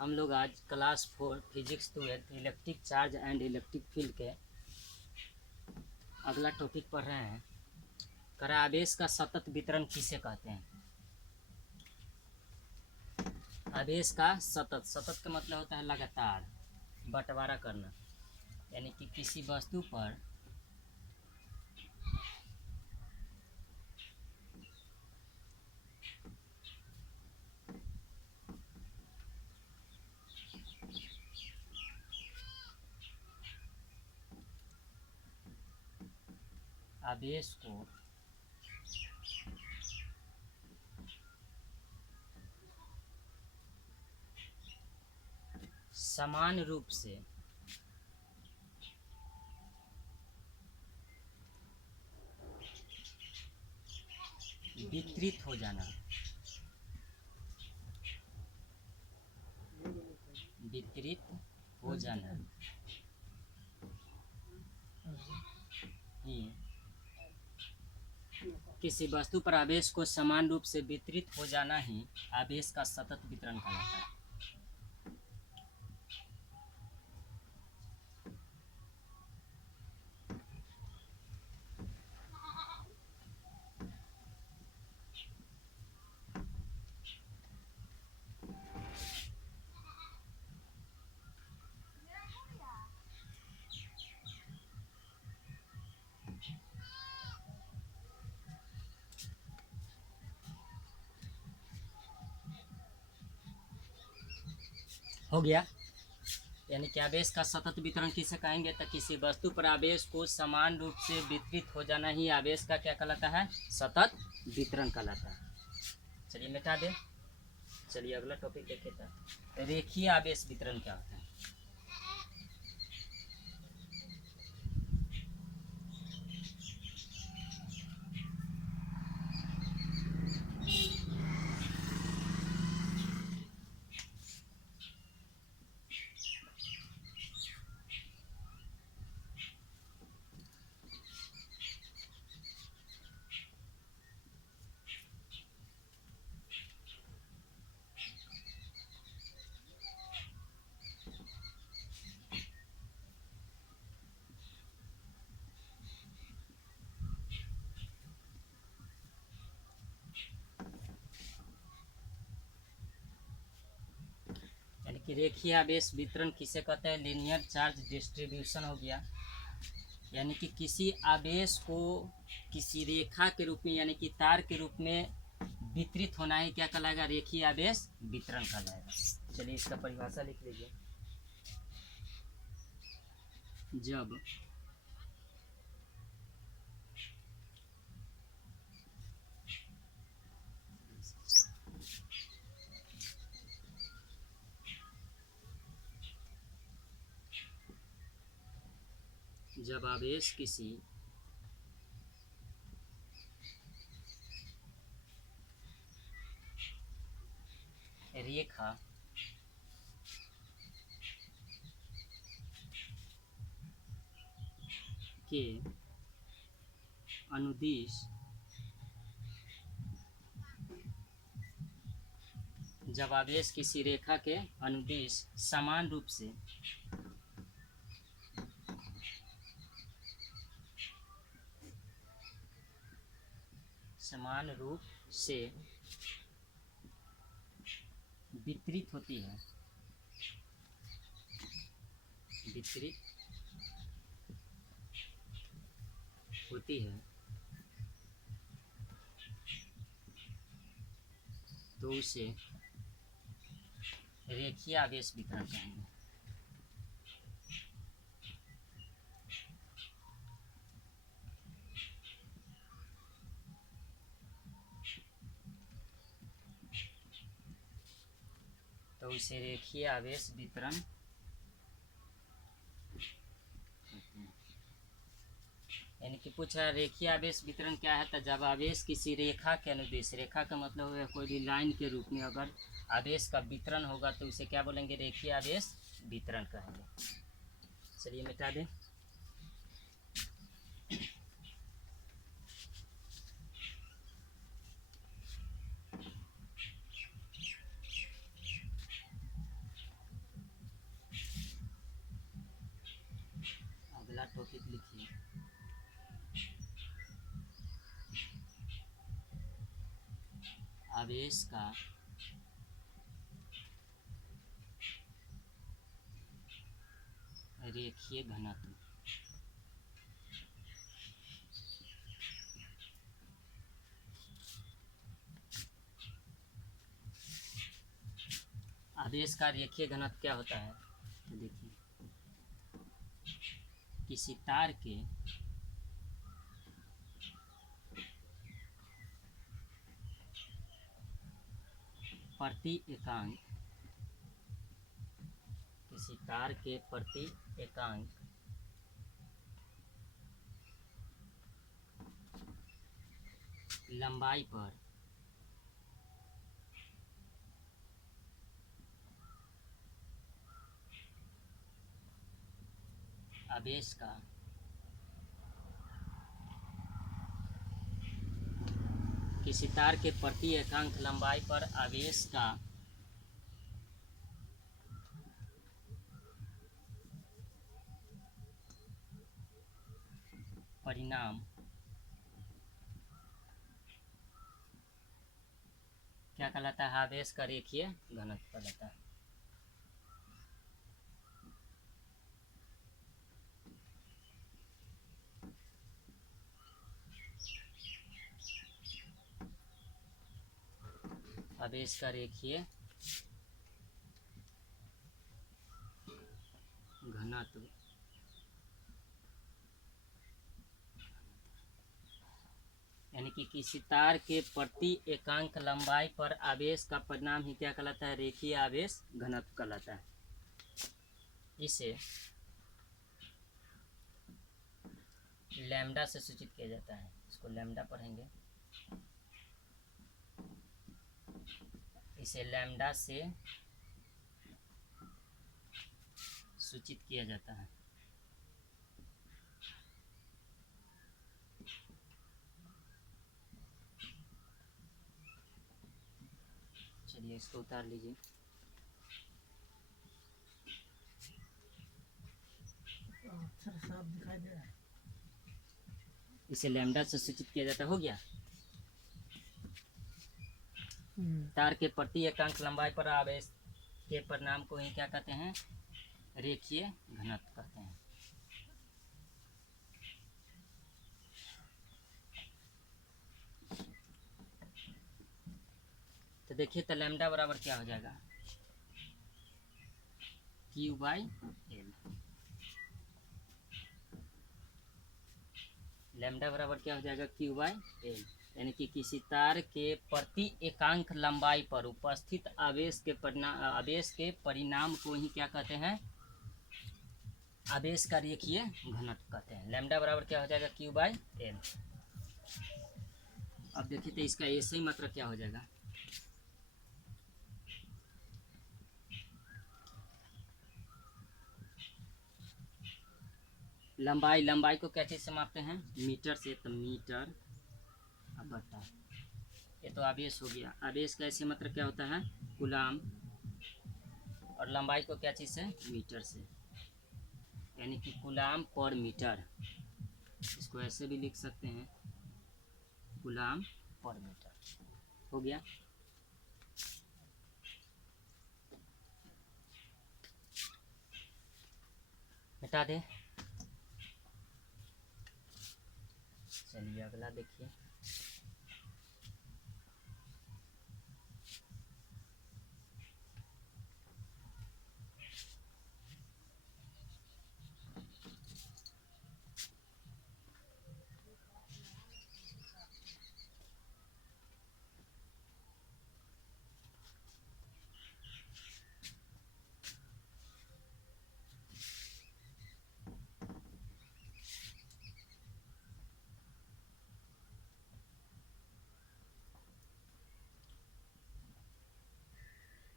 हम लोग आज class 4 physics 12 electric charge and electric field के अगला टॉपिक पढ़ रहे हैं। करा आवेश का सतत वितरण किसे कहते हैं? आवेश का सतत, सतत का मतलब होता है लगातार बंटवारा करना, यानी कि किसी वस्तु पर आवेश को समान रूप से वितरित हो जाना, वितरित हो जाना ही किसी वस्तु पर आवेश को समान रूप से वितरित हो जाना ही आवेश का सतत वितरण कहलाता है। हो गया, यानी कि आवेश का सतत वितरण किसे कहेंगे? तो किसी वस्तु पर आवेश को समान रूप से वितरित हो जाना ही आवेश का क्या कहलाता है? सतत वितरण कहलाता है। चलिए मिटा दे। चलिए अगला टॉपिक देखे था, रेखीय आवेश वितरण क्या होता है? यानी कि रेखीय आवेश वितरण किसे कहते हैं? लीनियर चार्ज डिस्ट्रीब्यूशन हो गया, यानी कि किसी आवेश को किसी रेखा के रूप में यानी कि तार के रूप में वितरित होना ही क्या कहलाएगा? रेखीय आवेश वितरण कहलाएगा। चलिए इसका परिभाषा लिख लीजिए। जब आवेश किसी रेखा के अनुदिश जब आवेश किसी रेखा के अनुदिश समान रूप से वितरित होती है, वितरित होती है, तो उसे रेखीय आवेश वितरण कहेंगे। तो उसे रेखीय आवेश वितरण यानी कि पूछा रेखीय आवेश वितरण क्या है? तो जब आवेश किसी रेखा के अनुदिश, रेखा का मतलब है कोई भी लाइन के रूप में अगर आवेश का वितरण होगा तो उसे क्या बोलेंगे? रेखीय आवेश वितरण कहेंगे। चलिए मिटा दें। टॉपिक लिखिए। आवेश का रेखीय घनत्व। आवेश का रेखीय घनत्व क्या होता है? तो देखिए, किसी तार के प्रति एकांक, किसी तार के प्रति एकांक लंबाई पर आवेश का किसी तार के प्रति एकांक लंबाई पर आवेश का परिणाम क्या कहलाता है? आवेश का रेखीय घनत्व कहलाता है। आवेश का रेखीय घनत्व यानी कि किसी तार के प्रति एकांक लंबाई पर आवेश का परिणाम ही क्या कहलाता है? रेखीय आवेश घनत्व कहलाता है। इसे लैम्डा से सूचित किया जाता है। इसको लैम्डा पढ़ेंगे। इसे लैम्डा से सूचित किया जाता है। चलिए इसको उतार लीजिए। अक्षर साफ दिखाई दे रहा है। इसे लैम्डा से सूचित किया जाता। हो गया। तार के प्रति एकांक लंबाई पर आवेश के परिणाम को ही क्या कहते हैं? रेखीय घनत्व कहते हैं। तो देखिए, तो लैम्डा बराबर क्या हो जाएगा? Q by L. लैम्डा बराबर क्या हो जाएगा? Q by L. यानी कि किसी तार के प्रति एकांक लंबाई पर उपस्थित आवेश के परिणाम को ही क्या कहते हैं? आवेश का रेखीय घनत्व कहते हैं। लैम्डा बराबर क्या हो जाएगा? Q by L. अब देखिए, तो इसका ऐसे ही मतलब क्या हो जाएगा? लंबाई को क्या चीज से मापते हैं? मीटर से। तो मीटर अब बता, ये तो आवेश हो गया। आवेश का ऐसे मतलब क्या होता है? कूलाम। और लंबाई को क्या चीज से? मीटर से। यानी कि कूलाम पर मीटर। इसको ऐसे भी लिख सकते हैं, कूलाम पर मीटर। हो गया। मिटा दे। चलिए अगला देखिए।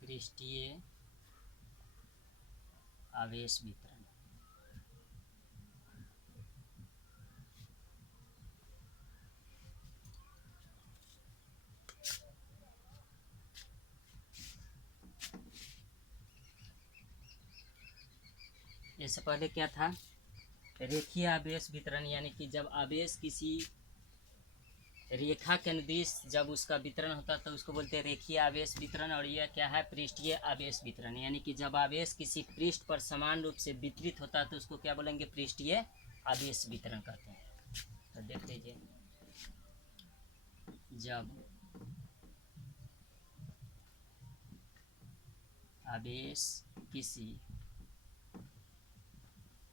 पृष्ठीय आवेश वितरण। इससे पहले क्या था? रेखीय आवेश वितरण यानी कि जब आवेश किसी रेखा के अनुदिश जब उसका वितरण होता है तो उसको बोलते हैं रेखीय आवेश वितरण। और यह क्या है, पृष्ठीय आवेश वितरण, यानी कि जब आवेश किसी पृष्ठ पर समान रूप से वितरित होता है तो उसको क्या बोलेंगे, पृष्ठीय आवेश वितरण कहते हैं। तो देख लीजिए, जब आवेश किसी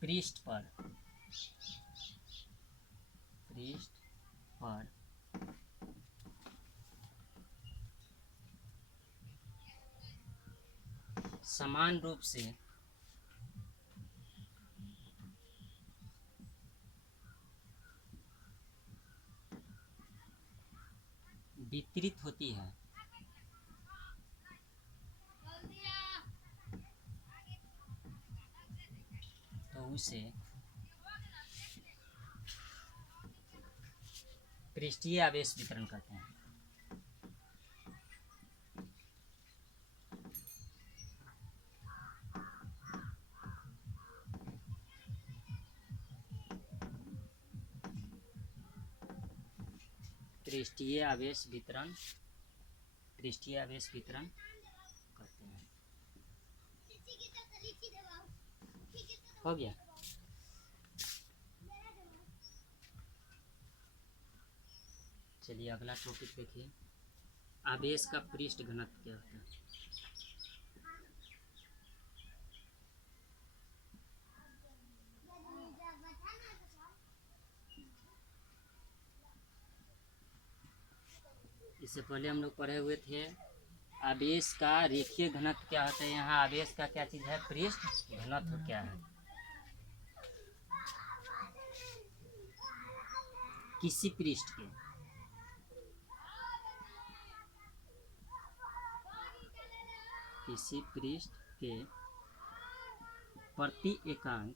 पृष्ठ पर समान रूप से वितरित होती है तो उसे पृष्ठीय आवेश वितरण कहते हैं। पृष्ठीय आवेश वितरण करते हैं। हो गया। चलिए अगला टॉपिक देखिए, आवेश का पृष्ठ घनत्व क्या होता है। इससे पहले हम लोग पढ़े हुए थे आवेश का रेखीय घनत्व क्या होता है। यहाँ आवेश का क्या चीज है, पृष्ठ घनत्व क्या है। किसी पृष्ठ के प्रति एकांक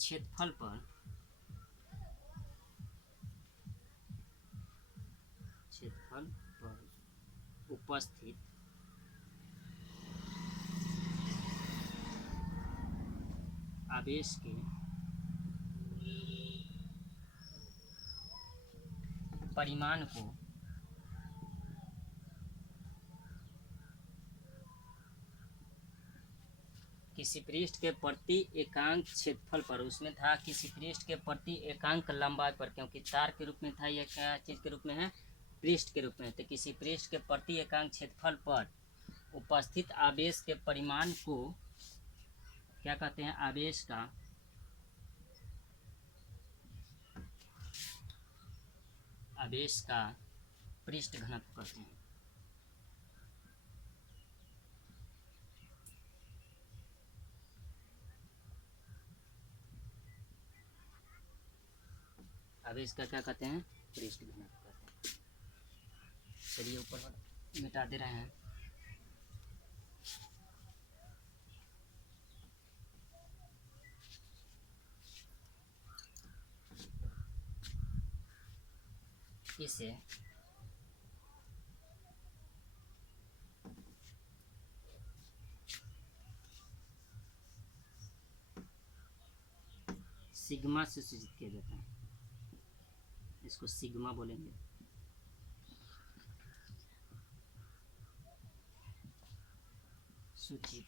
क्षेत्रफल पर उपस्थित आवेश के परिमाण को किसी पृष्ठ के प्रति एकांक क्षेत्रफल पर, उसमें था किसी पृष्ठ के प्रति एकांक लंबाई पर, क्योंकि तार के रूप में था, यह क्या चीज के रूप में है, पृष्ठ के रूप में। तो किसी पृष्ठ के प्रति एकांक क्षेत्रफल पर उपस्थित आवेश के परिमाण को क्या कहते हैं, आवेश का पृष्ठ घनत्व कहते हैं। आवेश का क्या कहते हैं, पृष्ठ घनत्व कहते हैं। चलिए ऊपर मिटा दे रहे हैं। इसे सिग्मा से सूचित किया जाता है, इसको सिग्मा बोलेंगे। सूचित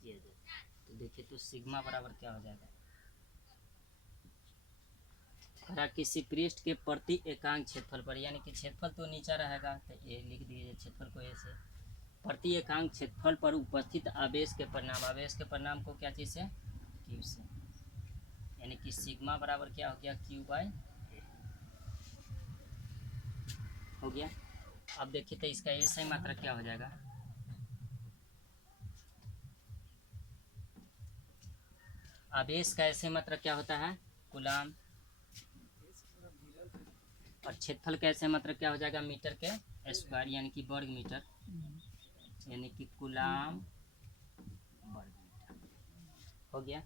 किया जाता है। तो देखिए, तो सिग्मा बराबर क्या हो जाएगा, किसी पृष्ठ के प्रति एकांक क्षेत्रफल पर, यानी कि क्षेत्रफल तो नीचा रहेगा, तो ये लिख दीजिए क्षेत्रफल को ऐसे, प्रति एकांक क्षेत्रफल पर उपस्थित आवेश के परिणाम, आवेश के परिणाम को क्या चीज से, क्यू से, यानी कि सिग्मा बराबर क्या हो गया, क्यू बाय हो गया। अब देखिए तो इसका ऐसे मात्रा क्या हो जाएगा, आवेश का ऐसे मात्रा क्या होता है, कूलाम, और क्षेत्रफल का ऐसे मात्रा क्या हो जाएगा, मीटर के स्क्वायर, यानी कि वर्ग मीटर, यानी कि कूलाम वर्ग मीटर हो गया।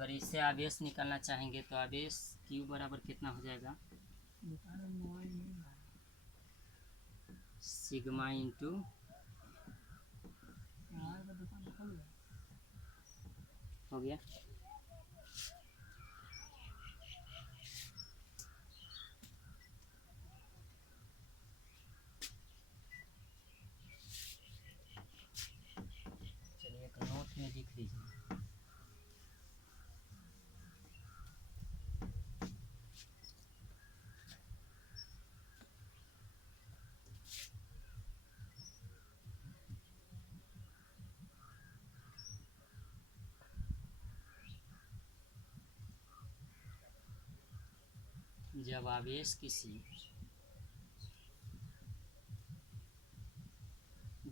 अगर इससे आवेश निकालना चाहेंगे तो आवेश Q बराबर कितना हो जाएगा, निकालने में मोबाइल नहीं है। सिग्मा इंटू मोबाइल का दुकान खोल गया। हो गया। चलिए एक नोट में लिख लीजिए। जब आवेश किसी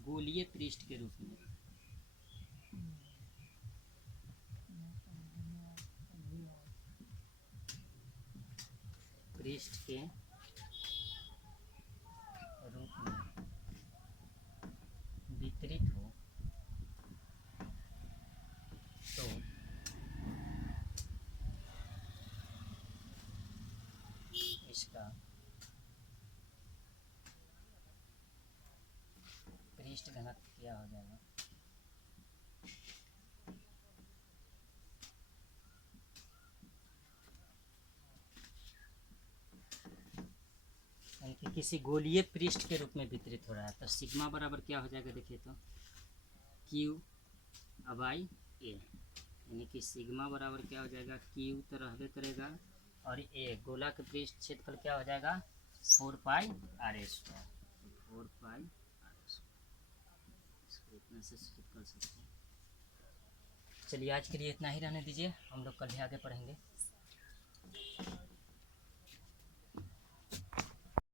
गोलीय पृष्ठ के रूप में पृष्ठ के रूप में वितरित हो तो इसका पृष्ठ घनत्व क्या हो जाएगा, यानी कि किसी गोलीय पृष्ठ के रूप में वितरित हो रहा है तो सिग्मा बराबर क्या हो जाएगा, देखिए तो Q बाई A, यानी कि सिग्मा बराबर क्या हो जाएगा, Q तो रहबे करेगा और A गोला के पृष्ठ क्षेत्रफल क्या हो जाएगा 4 पाई RA स्क्वायर, 4 पाई RA स्क्वायर, इसको इतना से सूचित कर सकते हैं। चलिए आज के लिए इतना ही रहने दीजिए, हम लोग कल ही आगे पढ़ेंगे।